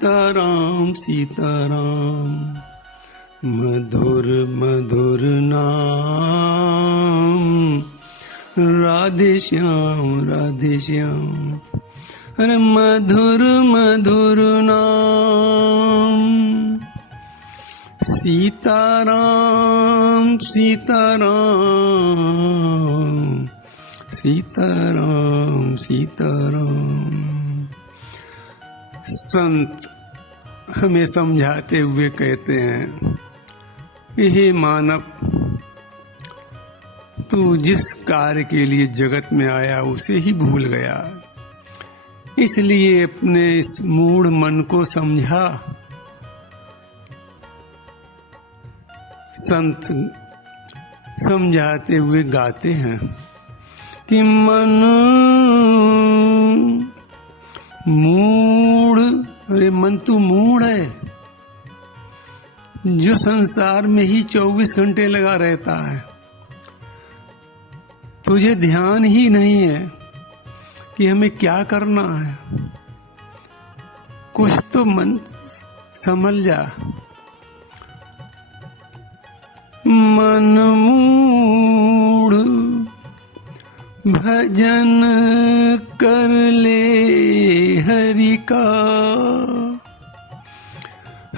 सीताराम सीताराम, मधुर मधुर नाम, राधे श्याम, अरे मधुर मधुर नाम, सीताराम सीताराम, सीताराम सीताराम। संत हमें समझाते हुए कहते हैं, हे मानव, तू जिस कार्य के लिए जगत में आया उसे ही भूल गया, इसलिए अपने इस मूढ़ मन को समझा। संत समझाते हुए गाते हैं कि मन मूढ़, अरे मन तू मूढ़ है जो संसार में ही 24 घंटे लगा रहता है। तुझे ध्यान ही नहीं है कि हमें क्या करना है। कुछ तो मन संभल जा। मन मूढ़ भजन कर ले हरि का,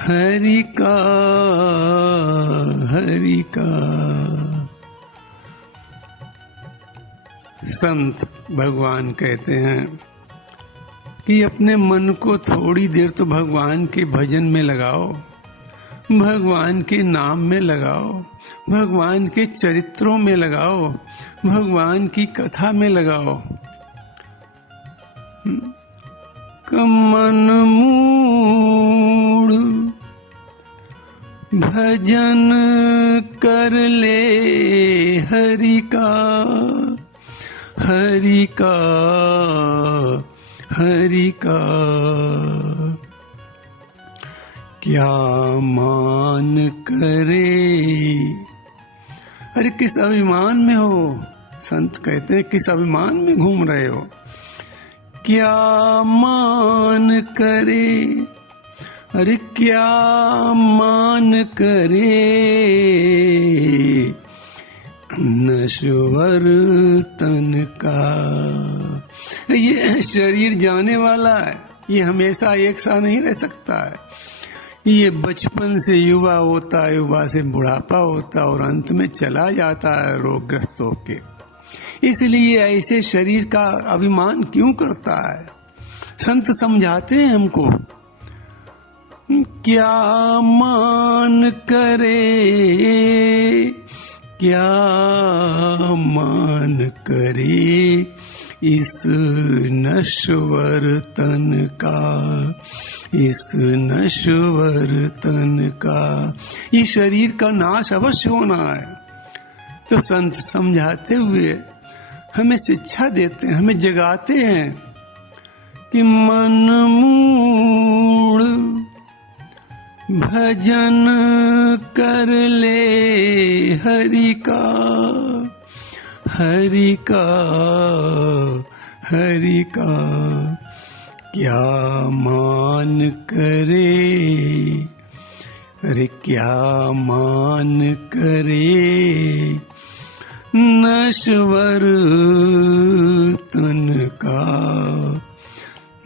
हरि का, हरि का। संत भगवान कहते हैं कि अपने मन को थोड़ी देर तो भगवान के भजन में लगाओ, भगवान के नाम में लगाओ, भगवान के चरित्रों में लगाओ, भगवान की कथा में लगाओ। मन मूढ़ भजन कर ले हरि का, हरि का, हरि का। क्या मान करे, अरे किस अभिमान में हो। संत कहते हैं किस अभिमान में घूम रहे हो। क्या मान करे, अरे क्या मान करे, नश्वर तन का। ये शरीर जाने वाला है, ये हमेशा एक सा नहीं रह सकता है। ये बचपन से युवा होता है, युवा से बुढ़ापा होता है और अंत में चला जाता है रोगग्रस्त होके। इसलिए ऐसे शरीर का अभिमान क्यों करता है। संत समझाते हैं हमको, क्या मान करे, क्या मान करे इस नश्वर तन का, इस नश्वर तन का। ये शरीर का नाश अवश्य होना है। तो संत समझाते हुए हमें शिक्षा देते हैं, हमें जगाते हैं कि मन मूढ़ भजन कर ले हरि का, हरि का, हरि का। क्या मान करे, अरे क्या मान करे, नश्वर तन का,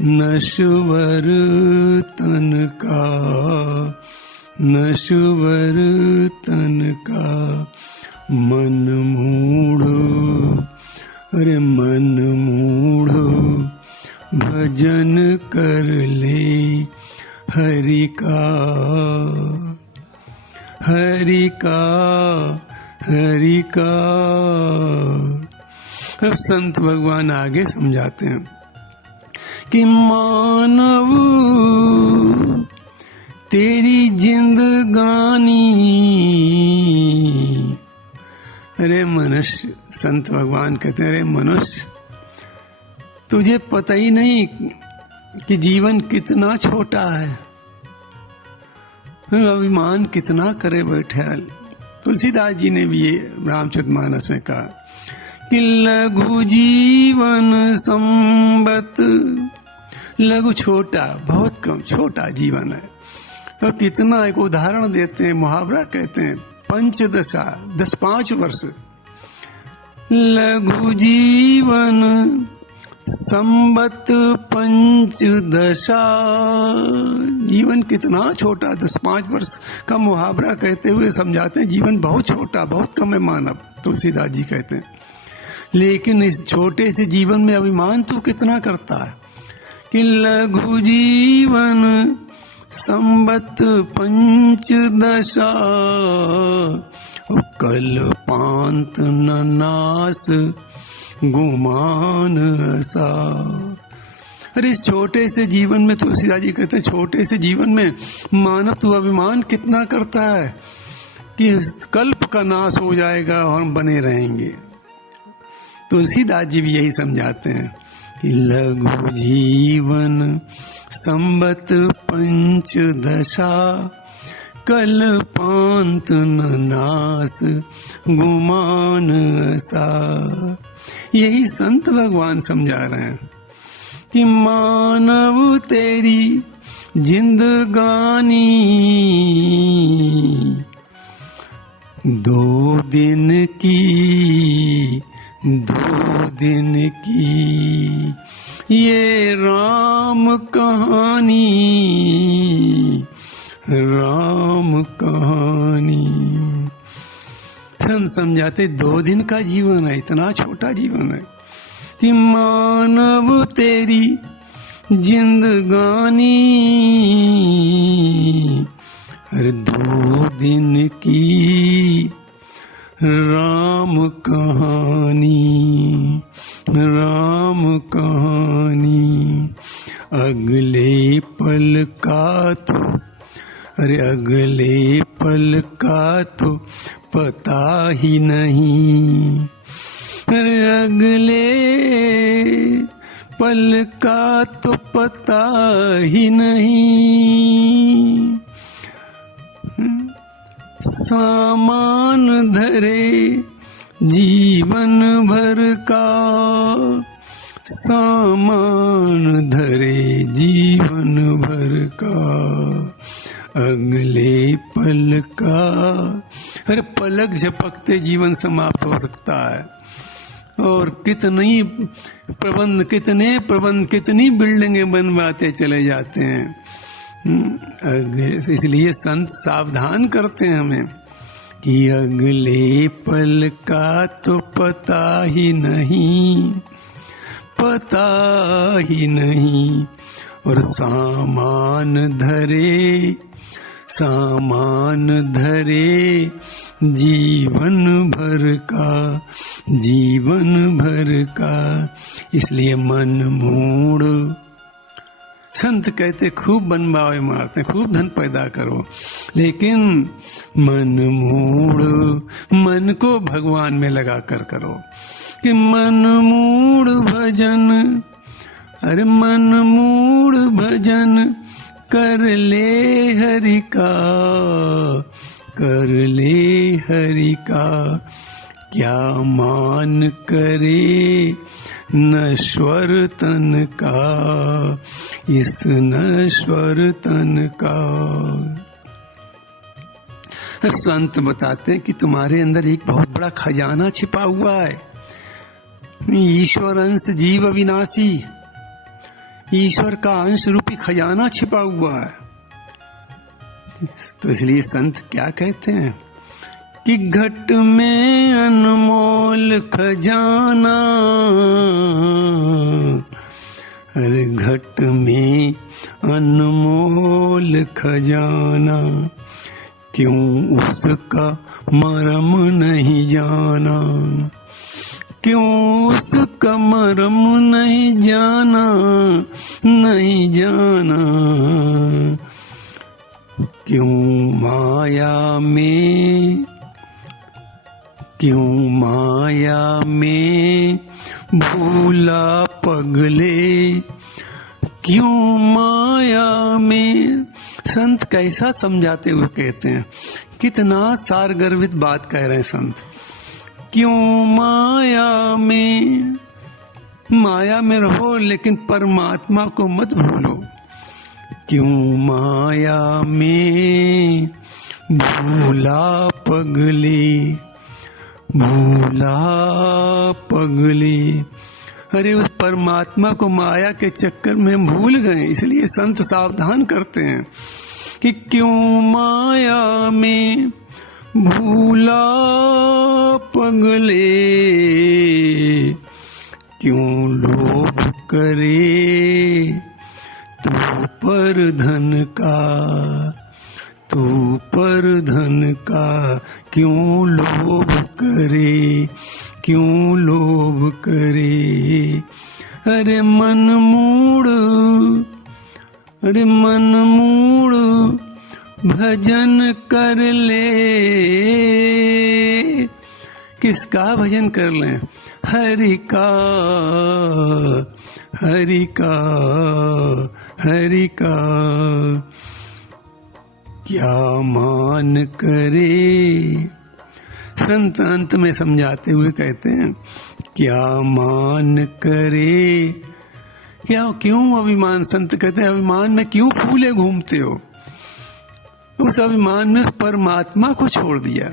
नश्वर तन का, नश्वर तन का। मन मूढ़, अरे मन मूढ़ भजन कर ले हरि का, हरि का, हरि का। अब संत भगवान आगे समझाते हैं कि मानव तेरी जिंदगानी, अरे मनुष्य, संत भगवान कहते हैं, अरे मनुष्य, तुझे पता ही नहीं कि जीवन कितना छोटा है, अभिमान कितना करे बैठे। तुलसीदास जी ने भी ये रामचरितमानस में कहा कि लघु जीवन संबत लघु छोटा, बहुत कम, छोटा जीवन है। और कितना एक उदाहरण देते हैं, मुहावरा कहते हैं, पंचदशा 10-5 वर्ष, लघु जीवन संबत पंचदशा। जीवन कितना छोटा, 10-5 वर्ष का मुहावरा कहते हुए समझाते हैं जीवन बहुत छोटा, बहुत कम है मानव। तुलसीदास जी कहते हैं, लेकिन इस छोटे से जीवन में अभिमान तो कितना करता है कि लघु जीवन संबत पंचदशा, कल्पांत न नास गुमान सा। अरे इस छोटे से जीवन में, तुलसीदास जी कहते हैं, छोटे से जीवन में मानव तो अभिमान कितना करता है कि कल्प का नाश हो जाएगा और हम बने रहेंगे। तुलसीदास जी भी यही समझाते हैं कि लघु जीवन संबत पंचदशा, कल्पांत न नास गुमान सा। यही संत भगवान समझा रहे हैं कि मानव तेरी जिंदगानी 2 दिन की, 2 दिन की ये राम कहानी, राम कहानी। संत समझाते 2 दिन का जीवन है, इतना छोटा जीवन है कि मानव तेरी जिंदगानी, अरे 2 दिन की राम कहानी, राम कहानी। अगले पल का तो, अरे अगले पल का तो पता ही नहीं, अरे अगले पल का तो पता ही नहीं। सामान धरे जीवन भर का, सामान धरे जीवन भर का, अगले पल का। अरे पलक झपकते जीवन समाप्त हो सकता है। और कितनी प्रबंध, कितनी बिल्डिंगें बनवाते चले जाते हैं। इसलिए संत सावधान करते हैं हमें कि अगले पल का तो पता ही नहीं, पता ही नहीं। और सामान धरे, सामान धरे जीवन भर का, जीवन भर का। इसलिए मन मूड, संत कहते खूब बनवावे मारते, खूब धन पैदा करो, लेकिन मन मूड, मन को भगवान में लगा कर करो। कि मन मूड भजन, अरे मन मूड भजन कर ले हरि का, कर ले हरि का। क्या मान करे नश्वर तन का, इस नश्वर तन का। संत बताते हैं कि तुम्हारे अंदर एक बहुत बड़ा खजाना छिपा हुआ है। ईश्वर अंश जीव अविनाशी, ईश्वर का अंश रूपी खजाना छिपा हुआ है। तो इसलिए संत क्या कहते हैं कि घट में अनमोल खजाना, अरे घट में अनमोल खजाना, क्यों उसका मरम नहीं जाना, क्यों उसका मरम नहीं जाना, नहीं जाना। क्यों माया में, क्यों माया में भूला पगले, क्यों माया में। संत कैसा समझाते हुए कहते हैं, कितना सार गर्वित बात कह रहे हैं संत। क्यों माया में माया में रहो लेकिन परमात्मा को मत भूलो। क्यों माया में भूला पगली, भूला पगली। अरे उस परमात्मा को माया के चक्कर में भूल गए, इसलिए संत सावधान करते हैं कि क्यों माया में भूला पगले, क्यों लोभ करे तू पर धन का, तू पर धन का क्यों लोभ करे, क्यों लोभ करे। अरे मन मूड, अरे मन मूड भजन कर ले। किसका भजन कर लें? हरि का, हरि का, हरि का। क्या मान करे, संत अंत में समझाते हुए कहते हैं, क्या मान करे। क्या क्यों अभिमान, संत कहते हैं अभिमान में क्यों फूले घूमते हो। उस अभिमान में उस परमात्मा को छोड़ दिया।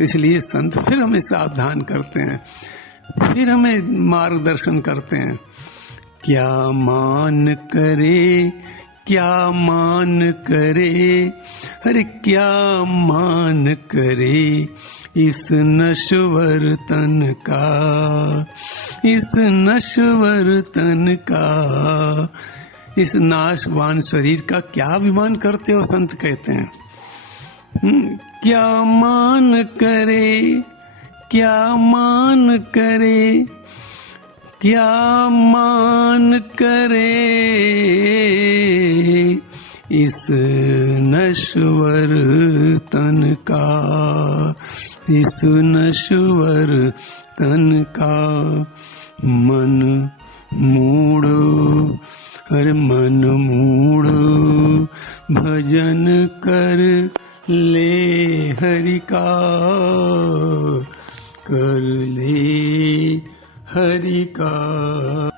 इसलिए संत फिर हमें सावधान करते हैं, फिर हमें मार्गदर्शन करते हैं। क्या मान करे, क्या मान करे, अरे क्या मान करे इस नश्वर तन का, इस नश्वर तन का, इस नाशवान शरीर का क्या अभिमान करते हो। संत कहते हैं क्या मान करे, क्या मान करे, क्या मान करे इस नश्वर तन का, इस नश्वर तन का। मन मूढ़, अरे मन मूढ़ भजन कर ले हरि का, कर ले हरि का।